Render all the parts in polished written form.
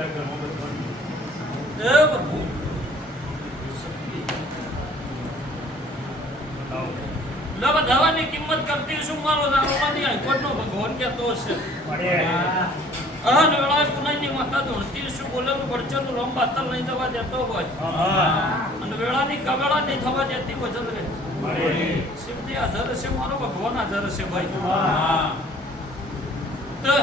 પ્રભુ લવ દવાની કિંમત કરતી શું મારો દારૂવાની હાઈકોર્ટનો ભગવાન કહેતો હશે વેળા પુનાની માતા ધોળતી શું બોલેલું વરચેલું રમ બાતલ નહીં થવા દેતો હોય અને વેળાની કવેળા નહીં થવા દેતી વજન રે શિવજી હાજર હશે મારો ભગવાન હાજર હશે ભાઈ તો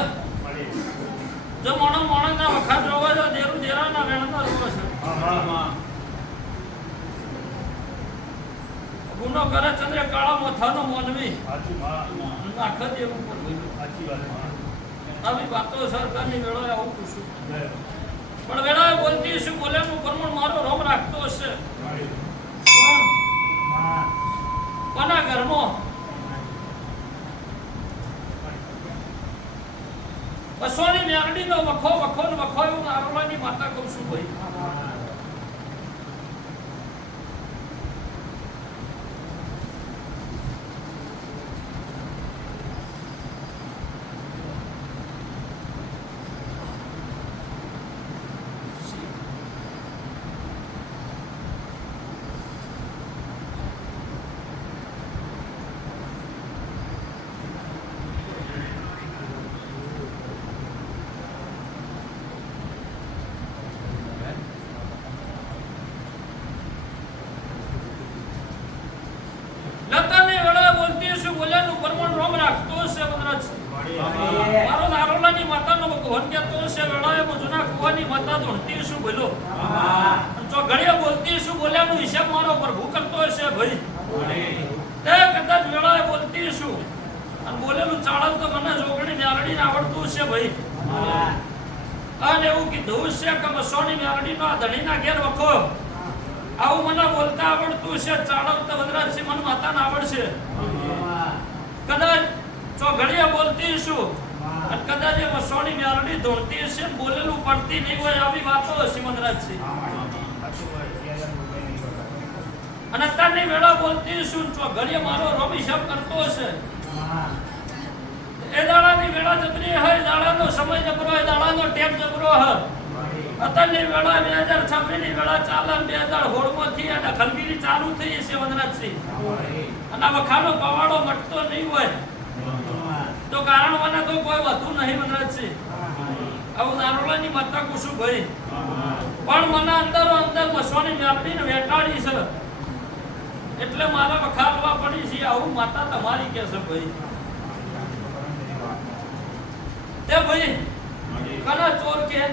જો મોણો મોણના વખાત રોવા જો દેરું દેરાના વેણના રોવા છે ગુનો કરે ચંદ્ર કાળા મોથાનો મોનવી આખા દેવ ઉપર આવી વાતો સરકારની વેળાએ આવું પૂછું પણ વેળાએ બોલતી શું બોલેનું પ્રમાણ મારો રોમ રાખતો હશે કોના ઘરમાં બસોની મેરડીનો વખો વખો ને વખો એવું આરોલાની માતા કહું છું ભાઈ આવું મને બોલતા આવડતું છે ચાળવતા વદરાજસિંહ મન માતાને આવડશે કદાચ ચોઘડિયા બોલતી છું અને કદાચ એ વસોની મ્યારડી ધોળતી હશે બોલેલું પડતી નહીં હોય આવી વાતો હશે વદરાજસિંહ અને અત્યારની વેળા બોલતી છું ચોઘડિયા મારો રોબિશાપ કરતો હશે એ દાડાની વેળા જબરી હોય દાડાનો સમય જબરો હોય દાડાનો ટેપ જબરો હોય અત્યારની વેળા 2026 ની વેળા ચાલે 2016 માંથી આ દખલગીરી ચાલુ થઈ છે વદરાજસિંહ અને વખાનો પવાડો મટતો નહીં હોય તો કારણ મને તો કોઈ વધુ નહીં વદરાજસિંહ આવું દારૂલાની માતા કુશું ભાઈ પણ મને અંદરો અંદર બસોની વ્યાપડીને વેટાડી છે એટલે મારા વખાલવા પડી છે આવું માતા તમારી કે છે ભાઈ તે ભાઈ કના ચોર કે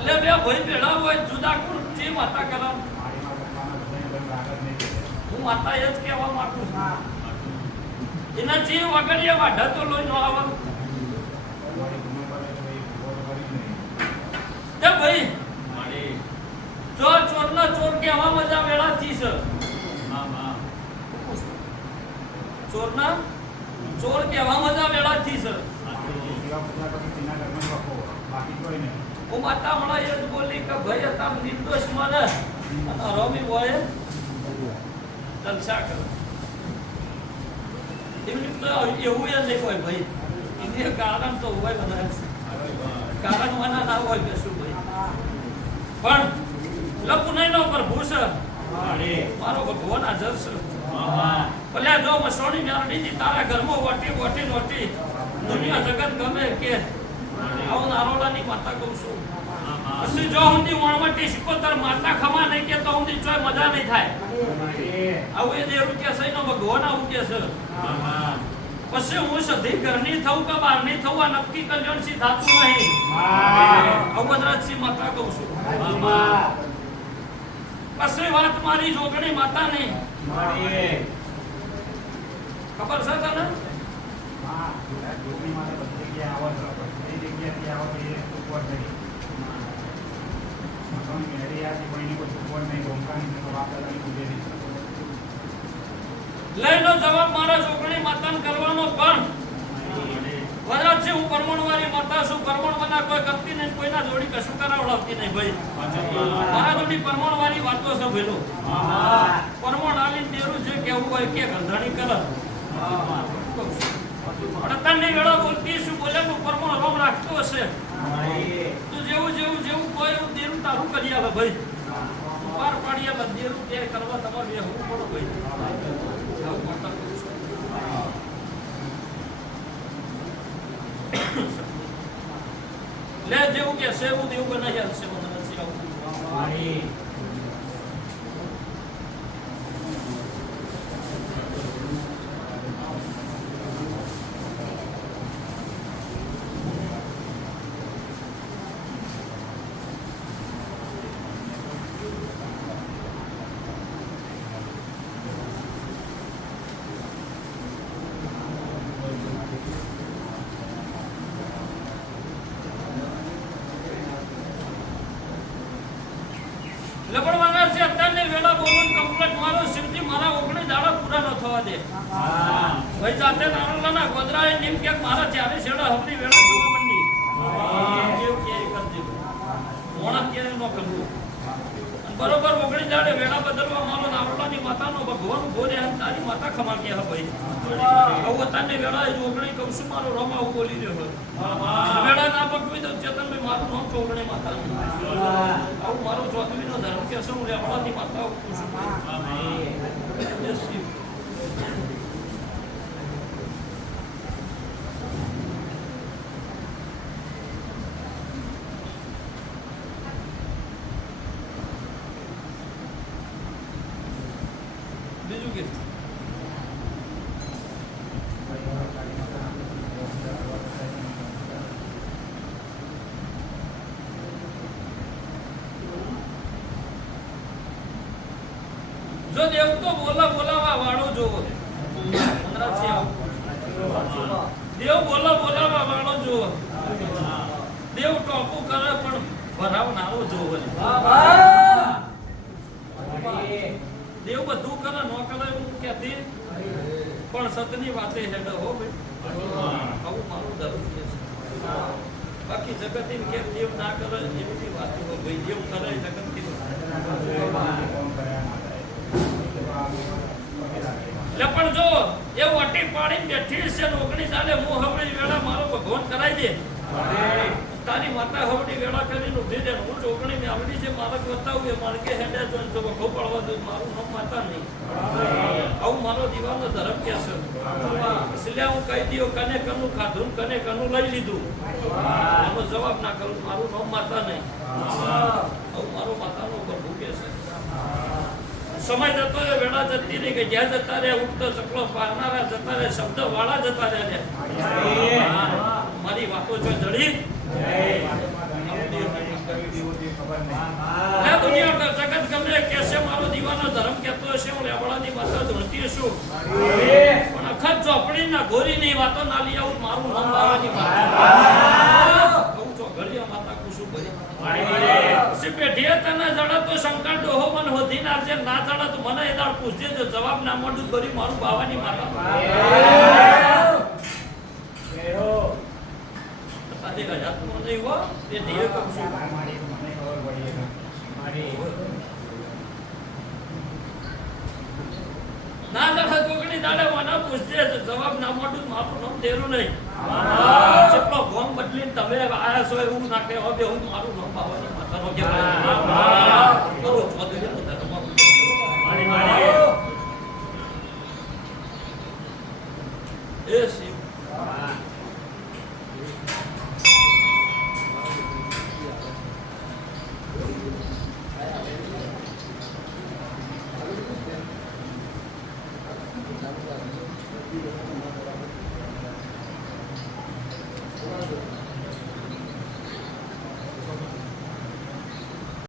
લે બે ભાઈ ભેળા હોય જુદા કુળ જે માતા કરામ હું માતા એ જ કહેવા માંગુ છું એના જે વગડીએ વાઢા તો લોહી નો આવવાનું તે ભાઈ જો ચોરના ચોર કેવા મજા વેળાથી છે ચોરના ચોર કેવા મજા વેળાથી છે હું માતા હમણાં એ જ બોલી કે ભાઈ હતા નિર્દોષ મને અને રોમી બોય જલસા કરો એમની તો એવું એ નહીં હોય ભાઈ એને કારણ તો હોય બધા કારણ મના ના હોય કે શું ભાઈ પણ લપુ નહીં નો પ્રભુ છે મારો ભગવાન હાજર છે ભલે જો મસોણી મ્યારડી તારા ઘરમાં વટી વટી વટી દુનિયા જગત ગમે કે આવું નારોડાની માતા કહું છું પછી જો હુંદી વણવટી શિકોતર માતા ખમા નહીં કે તો હુંદી ચોય મજા નહીં થાય આવું એ દેરું કે સઈ નો ભગવાન આવું કે છે પછી હું સધી ઘરની થવું કે બહારની થવું આ નક્કી કલ્યાણસી થાતું નહીં અવધરાજસિંહ માતા કહું છું પછી વાત મારી જોગણી માતાની ખબર છે તને લઈનો જવાબ મારા છોકરી માતાને કરવાનો પણ વદરાજસિંહ હું પરમણવારી માતા છું પરમણવાના કોઈ કરતી નહીં કોઈના જોડી કશું કરાવડાવતી નહીં ભાઈ મારા જોડી પરમણવારી વાતો છે ભેલો પરમણ આલી દેરું જે કેવું હોય કે ગંધાણી કરે અડતાની વેળા બોલ શું બોલે ઉપરમાં રોમ રાખતો હશે તું જેવું જેવું જેવું કોઈ એવું દેરું તારું કરી આવે ભાઈ પાર પાડી આવે દેરું તે કરવા તમારે બેહવું પડો ભાઈ આવું માતા કરું છું લે જેવું કે સેવું દેવું બનાવી આવશે મને નથી આવતું લબડવાના છે અત્યારની વેળા બોલન કમ્પ્લીટ મારો શિવજી મારા 19 દાડા પૂરા ન થવા દે ભાઈ જાતે નારળના ગોદરાએ નિમ કે મારા 40 છેડા હમણી વેળા થવા મંડી કેવ કે કરજે મોણા કે ન કરવું બરોબર 19 દાડે વેળા બદલવા મારો નારળની માતાનો ભગવાન બોલે અને તારી માતા ખમા કે હા ભાઈ આવો તાને વેળા 19 કહું છું મારો રોમા હું બોલી રહ્યો વેળા ના પકવી તો ચેતનભાઈ મારું નામ 19 માતા આવું મારો ચોથવીનો ધર્મ કે શું લેવાળાની માતા હું છું બીજું કે જો દેવ તો બોલાવા વાળો જોવો દેવ બોલાવા વાળો જોવો દેવ ટોપુ કરે પણ ભરાવનારો જોવો દેવ બધું કરે ન કરે એવું કહેતી પણ સતની વાતે હેડે હો ભાઈ આવું મારું ધર્મ છે બાકી જગત એમ કે દેવ ના કરે એવી વાત હો ભાઈ દેવ કરે જગત થી લે પણ જો એ વટી પાડી બેઠી છે નોકરી ચાલે હું હમણી વેળા મારો ભગવાન કરાઈ દે તારી માતા હવડી વેળા કરીને ઉભી દે હું ચોકણી મે આવડી છે મારક બતાવું એ મારકે હેડે જો જો બખો પડવા દે મારું નામ માતા નહીં આવું મારો દીવાનો ધર્મ કે છે એટલે હું કહી દીયો કને કનું ખાધું કને કનું લઈ લીધું આનો જવાબ ના કરું મારું નામ માતા નહીં આવું મારો માતાનો પ્રભુ કે છે સમય જતો રે વેળા જતી રહી કે જ્યાં જતા રે ઉઠતો ચકલો પારનારા જતા રે શબ્દ વાળા જતા રે મારી વાતો જો જડી દુનિયા જગત ગમે કેસે મારો દીવાનો ધર્મ કેતો હશે હું લેવાળાની માતા ધૂણતી છું પણ અખત ચોપડીના ગોરીની વાતો ના લઈ આવું મારું નામ બાવાની માતા હું ચોઘડિયા માતા કુસુ કરી પેઢીએ તને જડા તો શંકર ડોહો મન હોધી ના છે ના જડા તો મને એ દાડ પૂછજે જો જવાબ ના મળું કરી મારું બાવાની માતા બેહો તાજે ગજા તો મને હો તે ધીરે કમસુ મને ખબર પડી મારી ના જડા કોકણી દાડે મને પૂછજે જો જવાબ ના મળું મારું નામ દેરું નહીં ચપલો ગોમ બદલીને તમે આયા છો એવું ના કે હવે હું મારું નામ બાવાની માતાનો કે કરો ચોધરી તો ધર્મ મારી એ શિવ